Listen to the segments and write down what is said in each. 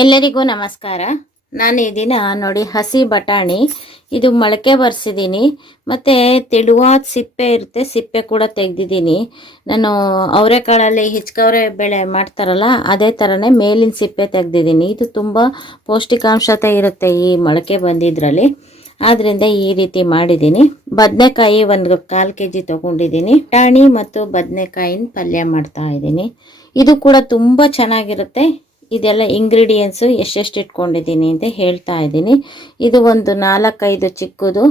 ಎಲ್ಲರಿಗೂ ನಮಸ್ಕಾರ. ನಾನು ಈ ದಿನ ನೋಡಿ ಹಸಿ ಬಟಾಣಿ. ಇದು ಮೊಳಕೆ ಬರ್ಸಿದ್ದೀನಿ ಮತ್ತು ತೆಳುವಾದ ಸಿಪ್ಪೆ ಇರುತ್ತೆ, ಸಿಪ್ಪೆ ಕೂಡ ತೆಗೆದಿದ್ದೀನಿ ನಾನು ಅವರೆಕಾಳಲ್ಲಿ ಹಿಚ್ಕವರೆ ಬೆಳೆ ಮಾಡ್ತಾರಲ್ಲ, ಅದೇ ಥರನೇ ಮೇಲಿನ ಸಿಪ್ಪೆ ತೆಗೆದಿದ್ದೀನಿ ಇದು ತುಂಬ ಪೌಷ್ಟಿಕಾಂಶತೆ ಇರುತ್ತೆ ಈ ಮೊಳಕೆ ಬಂದಿದ್ರಲ್ಲಿ. ಆದ್ದರಿಂದ ಈ ರೀತಿ ಮಾಡಿದ್ದೀನಿ ಬದನೆಕಾಯಿ ಒಂದು ಕಾಲು ಕೆ ಜಿ ತೊಗೊಂಡಿದ್ದೀನಿ ಟಾಣಿ ಮತ್ತು ಬದನೆಕಾಯಿನ ಪಲ್ಯ ಮಾಡ್ತಾ ಇದ್ದೀನಿ ಇದು ಕೂಡ ತುಂಬ ಚೆನ್ನಾಗಿರುತ್ತೆ. ಇದೆಲ್ಲ ಇಂಗ್ರೀಡಿಯೆಂಟ್ಸು ಎಷ್ಟೆಷ್ಟು ಇಟ್ಕೊಂಡಿದ್ದೀನಿ ಅಂತ ಹೇಳ್ತಾ ಇದ್ದೀನಿ. ಇದು ಒಂದು ನಾಲ್ಕೈದು ಚಿಕ್ಕದು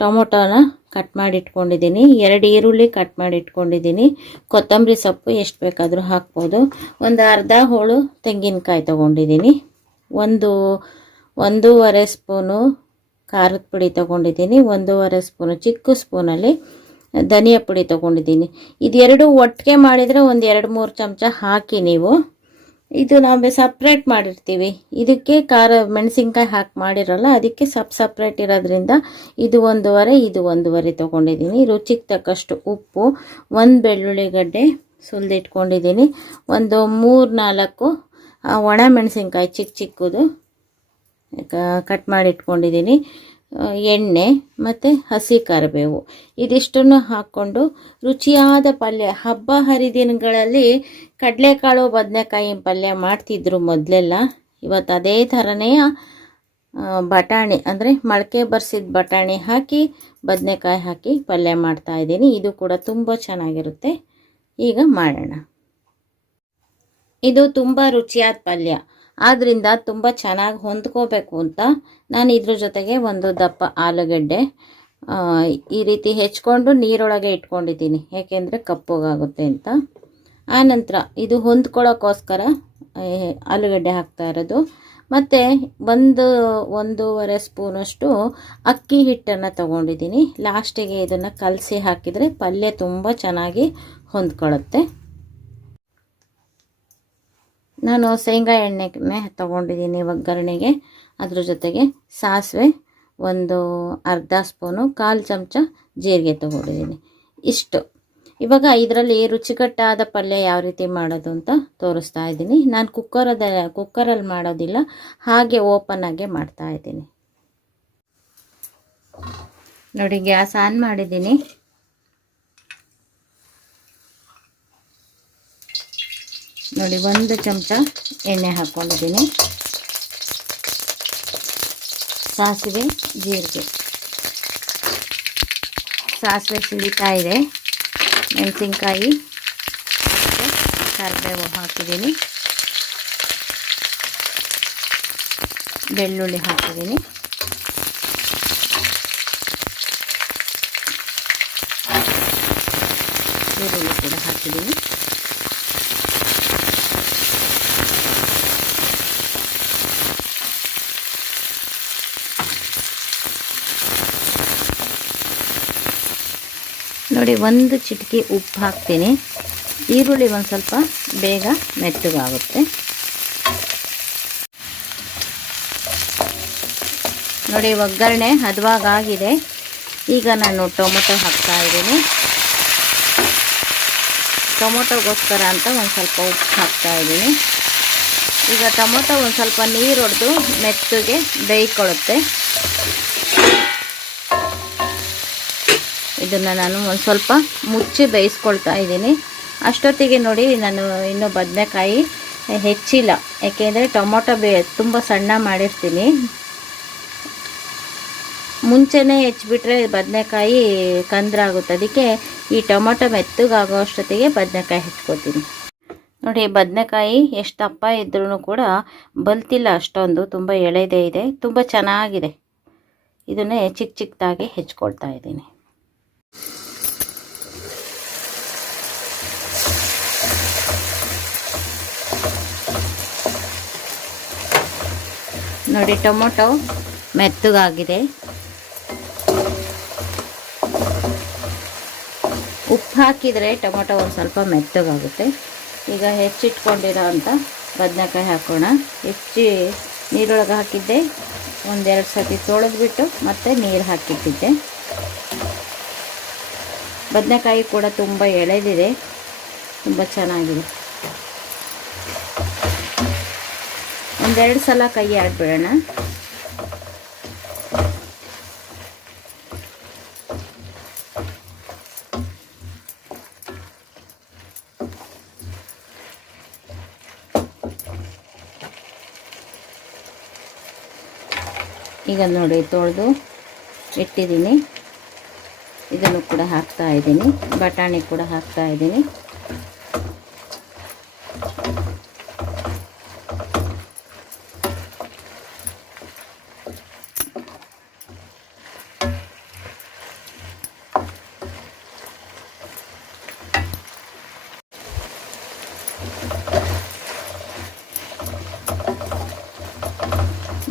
ಟೊಮೊಟೊನ ಕಟ್ ಮಾಡಿ ಇಟ್ಕೊಂಡಿದ್ದೀನಿ. ಎರಡು ಈರುಳ್ಳಿ ಕಟ್ ಮಾಡಿ ಇಟ್ಕೊಂಡಿದ್ದೀನಿ. ಕೊತ್ತಂಬರಿ ಸೊಪ್ಪು ಎಷ್ಟು ಬೇಕಾದರೂ ಹಾಕ್ಬೋದು. ಒಂದು ಅರ್ಧ ಹೋಳು ತೆಂಗಿನಕಾಯಿ ತೊಗೊಂಡಿದ್ದೀನಿ. ಒಂದು, ಒಂದೂವರೆ ಸ್ಪೂನು ಖಾರದ ಪುಡಿ ತೊಗೊಂಡಿದ್ದೀನಿ. ಒಂದೂವರೆ ಸ್ಪೂನು ಚಿಕ್ಕ ಸ್ಪೂನಲ್ಲಿ ಧನಿಯಾ ಪುಡಿ ತೊಗೊಂಡಿದ್ದೀನಿ. ಇದೆರಡು ಒಟ್ಟಿಗೆ ಮಾಡಿದರೆ ಒಂದು ಎರಡು ಮೂರು ಚಮಚ ಹಾಕಿ ನೀವು ಇದು ನಾವು ಸಪ್ರೇಟ್ ಮಾಡಿರ್ತೀವಿ. ಇದಕ್ಕೆ ಖಾರ ಮೆಣಸಿನ್ಕಾಯಿ ಹಾಕಿ ಮಾಡಿರಲ್ಲ ಅದಕ್ಕೆ ಸಪ್ ಸಪ್ರೇಟ್ ಇರೋದ್ರಿಂದ ಇದು ಒಂದೂವರೆ ಇದು ಒಂದೂವರೆ ತೊಗೊಂಡಿದ್ದೀನಿ. ರುಚಿಗೆ ತಕ್ಕಷ್ಟು ಉಪ್ಪು ಒಂದು ಬೆಳ್ಳುಳ್ಳಿ ಗಡ್ಡೆ ಸುಲಿದಿಟ್ಕೊಂಡಿದ್ದೀನಿ ಒಂದು ಮೂರು ನಾಲ್ಕು ಒಣ ಮೆಣಸಿನ್ಕಾಯಿ ಚಿಕ್ಕ ಚಿಕ್ಕದು ಕಟ್ ಮಾಡಿ ಇಟ್ಕೊಂಡಿದ್ದೀನಿ. ಆ, ಎಣ್ಣೆ ಮತ್ತು ಹಸಿ ಕರಿಬೇವು. ಇದಿಷ್ಟನ್ನು ಹಾಕ್ಕೊಂಡು ರುಚಿಯಾದ ಪಲ್ಯ, ಹಬ್ಬ ಹರಿದಿನಗಳಲ್ಲಿ ಕಡಲೆಕಾಳು, ಬದನೆಕಾಯಿ ಪಲ್ಯ ಮಾಡ್ತಿದ್ರು ಮೊದಲೆಲ್ಲ. ಇವತ್ತು ಅದೇ ಥರನೇ ಬಟಾಣಿ, ಅಂದರೆ ಮೊಳಕೆ ಬರ್ಸಿದ ಬಟಾಣಿ ಹಾಕಿ, ಬದನೆಕಾಯಿ ಹಾಕಿ ಪಲ್ಯ ಮಾಡ್ತಾ ಇದ್ದೀನಿ. ಇದು ಕೂಡ ತುಂಬ ಚೆನ್ನಾಗಿರುತ್ತೆ. ಈಗ ಮಾಡೋಣ. ಇದು ತುಂಬ ರುಚಿಯಾದ ಪಲ್ಯ. ಆದ್ದರಿಂದ ತುಂಬ ಚೆನ್ನಾಗಿ ಹೊಂದ್ಕೋಬೇಕು ಅಂತ ನಾನು ಇದ್ರ ಜೊತೆಗೆ ಒಂದು ದಪ್ಪ ಆಲೂಗಡ್ಡೆ ಈ ರೀತಿ ಹೆಚ್ಕೊಂಡು ನೀರೊಳಗೆ ಇಟ್ಕೊಂಡಿದ್ದೀನಿ. ಏಕೆಂದರೆ ಕಪ್ಪಗಾಗುತ್ತೆ ಅಂತ. ಆನಂತರ ಇದು ಹೊಂದ್ಕೊಳ್ಳೋಕ್ಕೋಸ್ಕರ ಆಲೂಗಡ್ಡೆ ಹಾಕ್ತಾ ಇರೋದು. ಮತ್ತು ಒಂದು, ಒಂದೂವರೆ ಸ್ಪೂನಷ್ಟು ಅಕ್ಕಿ ಹಿಟ್ಟನ್ನು ತಗೊಂಡಿದ್ದೀನಿ. ಲಾಸ್ಟಿಗೆ ಇದನ್ನು ಕಲಸಿ ಹಾಕಿದರೆ ಪಲ್ಯ ತುಂಬ ಚೆನ್ನಾಗಿ ಹೊಂದ್ಕೊಳ್ಳುತ್ತೆ ನಾನು ಶೇಂಗಾ ಎಣ್ಣೆನೆ ತೊಗೊಂಡಿದ್ದೀನಿ ಒಗ್ಗರಣೆಗೆ. ಅದ್ರ ಜೊತೆಗೆ ಸಾಸಿವೆ ಒಂದು ಅರ್ಧ ಸ್ಪೂನು ಕಾಲು ಚಮಚ ಜೀರಿಗೆ ತೊಗೊಂಡಿದ್ದೀನಿ. ಇಷ್ಟು. ಇವಾಗ ಇದರಲ್ಲಿ ರುಚಿಕಟ್ಟಾದ ಪಲ್ಯ ಯಾವ ರೀತಿ ಮಾಡೋದು ಅಂತ ತೋರಿಸ್ತಾ ಇದ್ದೀನಿ. ನಾನು ಕುಕ್ಕರದ, ಕುಕ್ಕರಲ್ಲಿ ಮಾಡೋದಿಲ್ಲ, ಹಾಗೆ ಓಪನ್ ಆಗಿ ಮಾಡ್ತಾ ಇದ್ದೀನಿ. ನೋಡಿ, ಗ್ಯಾಸ್ ಆನ್ ಮಾಡಿದ್ದೀನಿ. ನೋಡಿ, ಒಂದು ಚಮಚ ಎಣ್ಣೆ ಹಾಕ್ಕೊಂಡಿದ್ದೀನಿ. ಸಾಸಿವೆ, ಜೀರಿಗೆ. ಸಾಸಿವೆ ಸಿಡಿತಾ ಇದೆ. ಮೆಣಸಿನ್ಕಾಯಿ, ಕರಿಬೇವು ಹಾಕಿದ್ದೀನಿ. ಬೆಳ್ಳುಳ್ಳಿ ಹಾಕಿದ್ದೀನಿ. ಈರುಳ್ಳಿ ಕೂಡ ಹಾಕಿದ್ದೀನಿ. ನೋಡಿ ಒಂದು ಚಿಟಿಕೆ ಉಪ್ಪು ಹಾಕ್ತೀನಿ. ಈರುಳ್ಳಿ ಒಂದು ಸ್ವಲ್ಪ ಬೇಗ ಮೆತ್ತಗಾಗುತ್ತೆ. ನೋಡಿ ಒಗ್ಗರಣೆ ಹದವಾಗಿದೆ ಈಗ ನಾನು ಟೊಮೊಟೊ ಹಾಕ್ತಾ ಇದ್ದೀನಿ. ಟೊಮೊಟೊಗೋಸ್ಕರ ಅಂತ ಒಂದು ಸ್ವಲ್ಪ ಉಪ್ಪು ಹಾಕ್ತಾ ಇದ್ದೀನಿ. ಈಗ ಟೊಮೊಟೊ ಒಂದು ಸ್ವಲ್ಪ ನೀರು ಹೊಡೆದು ಮೆತ್ತಗೆ ಬೇಯ್ಕೊಳ್ಳುತ್ತೆ. ಇದನ್ನು ನಾನು ಒಂದು ಸ್ವಲ್ಪ ಮುಚ್ಚಿ ಬೇಯಿಸ್ಕೊಳ್ತಾ ಇದ್ದೀನಿ. ಅಷ್ಟೊತ್ತಿಗೆ ನೋಡಿ ನಾನು ಇನ್ನೂ ಬದನೆಕಾಯಿ ಹೆಚ್ಚಿಲ್ಲ. ಯಾಕೆಂದರೆ ಟೊಮೊಟೊ ಬೇ, ತುಂಬ ಸಣ್ಣ ಮಾಡಿರ್ತೀನಿ. ಮುಂಚೆನೇ ಹೆಚ್ಚಿಬಿಟ್ರೆ ಬದನೆಕಾಯಿ ಕಂದ್ರಾಗುತ್ತೆ ಅದಕ್ಕೆ ಈ ಟೊಮೊಟೊ ಮೆತ್ತಗಾಗೋ ಅಷ್ಟೊತ್ತಿಗೆ ಬದನೆಕಾಯಿ ಹೆಚ್ಕೋತೀನಿ. ನೋಡಿ, ಬದನೆಕಾಯಿ ಎಷ್ಟು ಅಪ್ಪ ಇದ್ರೂ ಕೂಡ ಬಲ್ತಿಲ್ಲ ಅಷ್ಟೊಂದು. ತುಂಬ ಎಳೆದೇ ಇದೆ. ತುಂಬ ಚೆನ್ನಾಗಿದೆ. ಇದನ್ನೇ ಚಿಕ್ಕ ಚಿಕ್ಕದಾಗಿ ಹೆಚ್ಕೊಳ್ತಾ ಇದ್ದೀನಿ. ನೋಡಿ, ಟೊಮೊಟೊ ಮೆತ್ತಗಾಗಿದೆ. ಉಪ್ಪು ಹಾಕಿದರೆ ಟೊಮೊಟೊ ಒಂದು ಸ್ವಲ್ಪ ಮೆತ್ತಗಾಗುತ್ತೆ. ಈಗ ಹೆಚ್ಚಿಟ್ಕೊಂಡಿರೋ ಅಂಥ ಬದನೆಕಾಯಿ ಹಾಕೋಣ. ಹೆಚ್ಚಿ ನೀರೊಳಗೆ ಹಾಕಿದ್ದೆ, ಒಂದೆರಡು ಸತಿ ತೊಳೆದ್ಬಿಟ್ಟು ಮತ್ತೆ ನೀರು ಹಾಕಿಟ್ಟಿದ್ದೆ. ಬದನೆಕಾಯಿ ಕೂಡ ತುಂಬ ಎಳೆದಿದೆ. ತುಂಬ ಚೆನ್ನಾಗಿದೆ. ಒಂದೆರಡು ಸಲ ಕೈ ಆಡ್ಬಿಡೋಣ. ಈಗ ನೋಡಿ ತೊಳೆದು ಇಟ್ಟಿದ್ದೀನಿ. ಇದನ್ನು ಕೂಡ ಹಾಕ್ತಾ ಇದ್ದೀನಿ. ಬಟಾಣಿ ಕೂಡ ಹಾಕ್ತಾ ಇದ್ದೀನಿ.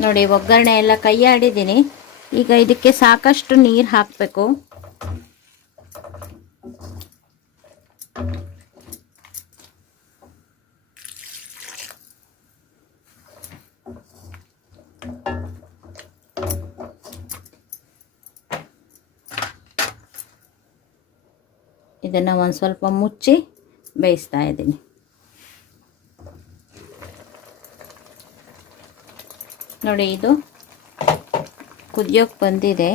ನೋಡಿ, ಒಗ್ಗರಣೆ ಎಲ್ಲ ಕೈ ಆಡಿದ್ದೀನಿ ಈಗ ಇದಕ್ಕೆ ಸಾಕಷ್ಟು ನೀರು ಹಾಕಬೇಕು. ಇದನ್ನು ಒಂದು ಸ್ವಲ್ಪ ಮುಚ್ಚಿ ಬೇಯಿಸ್ತಾ ಇದ್ದೀನಿ. ನೋಡಿ ಇದು ಕುದಿಯೋಕೆ ಬಂದಿದೆ.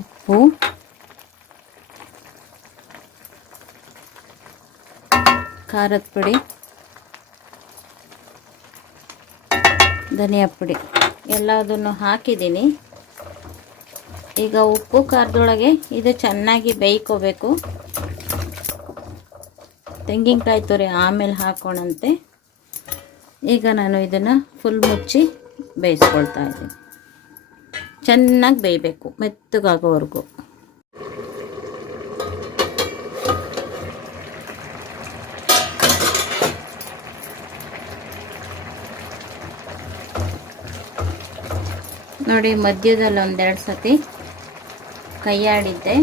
ಉಪ್ಪು. ಖಾರದ ಪುಡಿ. ಧನಿಯಾ ಪುಡಿ. ಎಲ್ಲದನ್ನು ಹಾಕಿದ್ದೀನಿ. ಈಗ ಉಪ್ಪು ಖಾರದೊಳಗೆ ಇದು ಚೆನ್ನಾಗಿ ಬೇಯ್ಕೋಬೇಕು. ತೆಂಗಿನಕಾಯಿ ತುರಿ ಆಮೇಲೆ ಹಾಕೋಣಂತೆ. ಈಗ ನಾನು ಇದನ್ನು ಫುಲ್ ಮುಚ್ಚಿ ಬೇಯಿಸ್ಕೊಳ್ತಾ ಇದ್ದೀನಿ. ಚೆನ್ನಾಗಿ ಬೇಯಬೇಕು ಮೆತ್ತಗಾಗೋವರೆಗೂ. ನೋಡಿ ಮಧ್ಯದಲ್ಲಿ ಒಂದೆರಡು ಸತಿ ಕೈಯಾಡಿದ್ದೆ.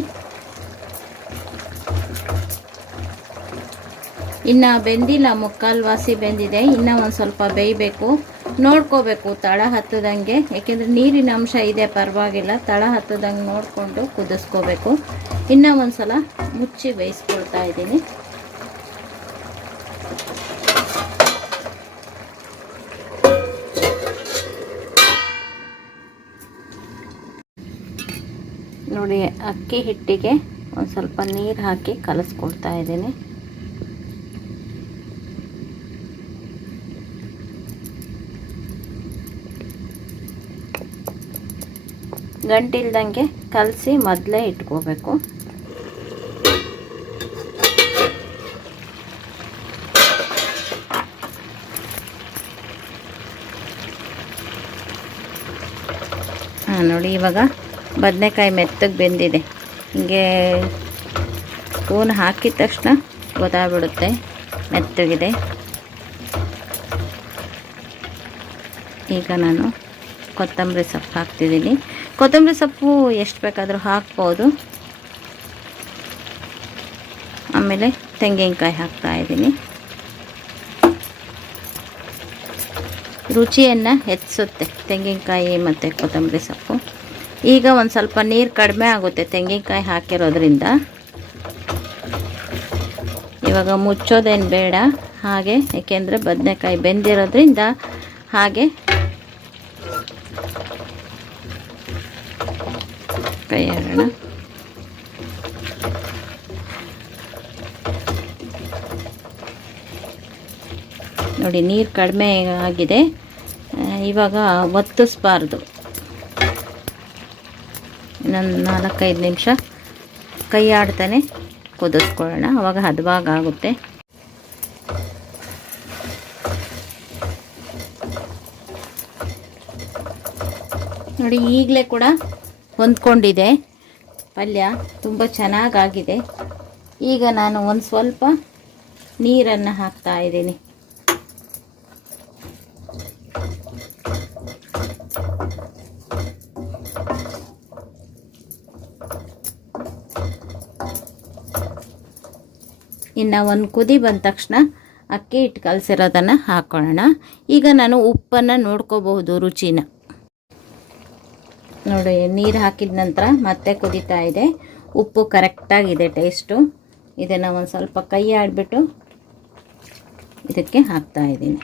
ಇನ್ನು ಬೆಂದಿಲ್ಲ ಮುಕ್ಕಾಲು ವಾಸಿ ಬೆಂದಿದೆ. ಇನ್ನು ಒಂದು ಸ್ವಲ್ಪ ಬೇಯಬೇಕು. ನೋಡ್ಕೋಬೇಕು ತಳ ಹತ್ತದಂಗೆ. ಏಕೆಂದರೆ ನೀರಿನ ಅಂಶ ಇದೆ, ಪರವಾಗಿಲ್ಲ. ತಳ ಹತ್ತದಂಗೆ ನೋಡಿಕೊಂಡು ಕುದಿಸ್ಕೋಬೇಕು. ಇನ್ನೂ ಒಂದು ಸಲ ಮುಚ್ಚಿ ಬೇಯಿಸ್ಕೊಳ್ತಾ ಇದ್ದೀನಿ. ನೋಡಿ, ಅಕ್ಕಿ ಹಿಟ್ಟಿಗೆ ಒಂದು ಸ್ವಲ್ಪ ನೀರು ಹಾಕಿ ಕಲಿಸ್ಕೊಡ್ತಾ ಇದ್ದೀನಿ. ಗಂಟಿಲ್ದಂಗೆ ಕಲಸಿ ಮೊದಲೇ ಇಟ್ಕೋಬೇಕು. ನೋಡಿ ಇವಾಗ ಬದನೆಕಾಯಿ ಮೆತ್ತಗೆ ಬೆಂದಿದೆ. ಹೀಗೆ ಸ್ಪೂನ್ ಹಾಕಿದ ತಕ್ಷಣ ಗೊತ್ತಾಗ್ಬಿಡುತ್ತೆ. ಮೆತ್ತಗಿದೆ. ಈಗ ನಾನು ಕೊತ್ತಂಬರಿ ಸೊಪ್ಪು ಹಾಕ್ತಿದ್ದೀನಿ. ಕೊತ್ತಂಬರಿ ಸೊಪ್ಪು ಎಷ್ಟು ಬೇಕಾದರೂ ಹಾಕ್ಬೋದು. ಆಮೇಲೆ ತೆಂಗಿನಕಾಯಿ ಹಾಕ್ತಾ ಇದ್ದೀನಿ. ರುಚಿಯನ್ನು ಹೆಚ್ಚಿಸುತ್ತೆ ತೆಂಗಿನಕಾಯಿ ಮತ್ತು ಕೊತ್ತಂಬರಿ ಸೊಪ್ಪು. ಈಗ ಒಂದು ಸ್ವಲ್ಪ ನೀರು ಕಡಿಮೆ ಆಗುತ್ತೆ ತೆಂಗಿನಕಾಯಿ ಹಾಕಿರೋದ್ರಿಂದ. ಇವಾಗ ಮುಚ್ಚೋದೇನು ಬೇಡ, ಹಾಗೆ, ಏಕೆಂದರೆ ಬದನೆಕಾಯಿ ಬೆಂದಿರೋದ್ರಿಂದ ಹಾಗೆ ಕೈ ಹಾಕೋಣ ನೋಡಿ, ನೀರು ಕಡಿಮೆ ಆಗಿದೆ. ಇವಾಗ ಒತ್ತಿಸ್ಬಾರ್ದು. ಇನ್ನೊಂದು ನಾಲ್ಕೈದು ನಿಮಿಷ ಕೈ ಆಡ್ತಾನೆ ಕುದಿಸ್ಕೊಳ್ಳೋಣ. ಅವಾಗ ಹದವಾಗ ಆಗುತ್ತೆ ನೋಡಿ, ಈಗಲೇ ಕೂಡ ಹೊಂದ್ಕೊಂಡಿದೆ. ಪಲ್ಯ ತುಂಬ ಚೆನ್ನಾಗಾಗಿದೆ. ಈಗ ನಾನು ಒಂದು ಸ್ವಲ್ಪ ನೀರನ್ನು ಹಾಕ್ತಾ ಇದ್ದೀನಿ. ಇನ್ನು ಒಂದು ಕುದಿ ಬಂದ ತಕ್ಷಣ ಅಕ್ಕಿ ಹಿಟ್ಟು ಕಲಸಿರೋದನ್ನು ಹಾಕ್ಕೊಳ್ಳೋಣ ಈಗ ನಾನು ಉಪ್ಪನ್ನು ನೋಡ್ಕೋಬಹುದು ರುಚಿನ. ನೋಡಿ, ನೀರು ಹಾಕಿದ ನಂತರ ಮತ್ತೆ ಕುದೀತಾ ಇದೆ. ಉಪ್ಪು ಕರೆಕ್ಟಾಗಿದೆ ಟೇಸ್ಟು ಇದನ್ನು ಒಂದು ಸ್ವಲ್ಪ ಕೈ ಆಡಿಬಿಟ್ಟು ಇದಕ್ಕೆ ಹಾಕ್ತಾ ಇದ್ದೀನಿ.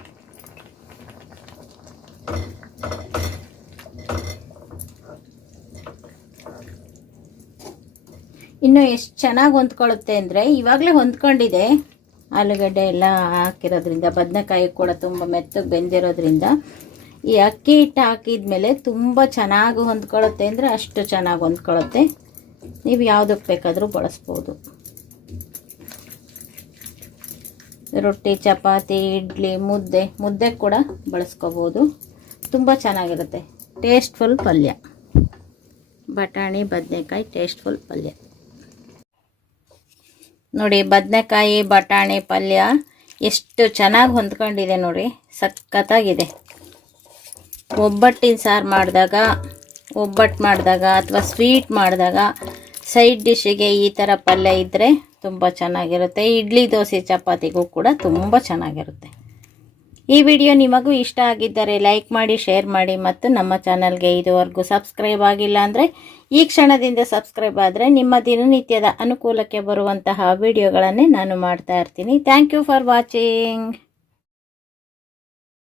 ಇನ್ನು ಎಷ್ಟು ಚೆನ್ನಾಗಿ ಹೊಂದ್ಕೊಳ್ಳುತ್ತೆ ಅಂದರೆ ಇವಾಗಲೇ ಹೊಂದ್ಕೊಂಡಿದೆ. ಆಲೂಗಡ್ಡೆ ಎಲ್ಲ ಹಾಕಿರೋದ್ರಿಂದ, ಬದನೆಕಾಯಿ ಕೂಡ ತುಂಬ ಮೆತ್ತಗೆ ಬೆಂದಿರೋದ್ರಿಂದ ಈ ಅಕ್ಕಿ ಹಿಟ್ಟು ಹಾಕಿದ್ಮೇಲೆ ತುಂಬ ಚೆನ್ನಾಗಿ ಹೊಂದ್ಕೊಳ್ಳುತ್ತೆ ಅಂದರೆ ಅಷ್ಟು ಚೆನ್ನಾಗಿ ಹೊಂದ್ಕೊಳ್ಳುತ್ತೆ. ನೀವು ಯಾವುದಕ್ಕೆ ಬೇಕಾದರೂ ಬಳಸ್ಬೋದು. ರೊಟ್ಟಿ, ಚಪಾತಿ, ಇಡ್ಲಿ, ಮುದ್ದೆ ಮುದ್ದೆ ಕೂಡ ಬಳಸ್ಕೋಬೋದು. ತುಂಬ ಚೆನ್ನಾಗಿರುತ್ತೆ. ಟೇಸ್ಟ್ಫುಲ್ ಪಲ್ಯ. ಬಟಾಣಿ, ಬದನೆಕಾಯಿ, ಟೇಸ್ಟ್ಫುಲ್ ಪಲ್ಯ. ನೋಡಿ, ಬದನೆಕಾಯಿ, ಬಟಾಣಿ ಪಲ್ಯ ಎಷ್ಟು ಚೆನ್ನಾಗಿ ಹೊಂದ್ಕೊಂಡಿದೆ ನೋಡಿ, ಸಖತ್ತಾಗಿದೆ. ಒಬ್ಬಟ್ಟಿನ ಸಾರು ಮಾಡಿದಾಗ, ಒಬ್ಬಟ್ಟು ಮಾಡಿದಾಗ ಅಥವಾ ಸ್ವೀಟ್ ಮಾಡಿದಾಗ ಸೈಡ್ ಡಿಶ್ಶಿಗೆ ಈ ಥರ ಪಲ್ಯ ಇದ್ದರೆ ತುಂಬ ಚೆನ್ನಾಗಿರುತ್ತೆ. ಇಡ್ಲಿ, ದೋಸೆ, ಚಪಾತಿಗೂ ಕೂಡ ತುಂಬ ಚೆನ್ನಾಗಿರುತ್ತೆ. ಈ ವಿಡಿಯೋ ನಿಮಗೂ ಇಷ್ಟ ಆಗಿದ್ದರೆ ಲೈಕ್ ಮಾಡಿ, ಶೇರ್ ಮಾಡಿ ಮತ್ತು ನಮ್ಮ ಚಾನಲ್ಗೆ ಇದುವರೆಗೂ ಸಬ್ಸ್ಕ್ರೈಬ್ ಆಗಿಲ್ಲ ಅಂದರೆ ಈ ಕ್ಷಣದಿಂದ ಸಬ್ಸ್ಕ್ರೈಬ್ ಆದರೆ ನಿಮ್ಮ ದಿನನಿತ್ಯದ ಅನುಕೂಲಕ್ಕೆ ಬರುವಂತಹ ವಿಡಿಯೋಗಳನ್ನೇ ನಾನು ಮಾಡ್ತಾ ಇರ್ತೀನಿ. Thank you for watching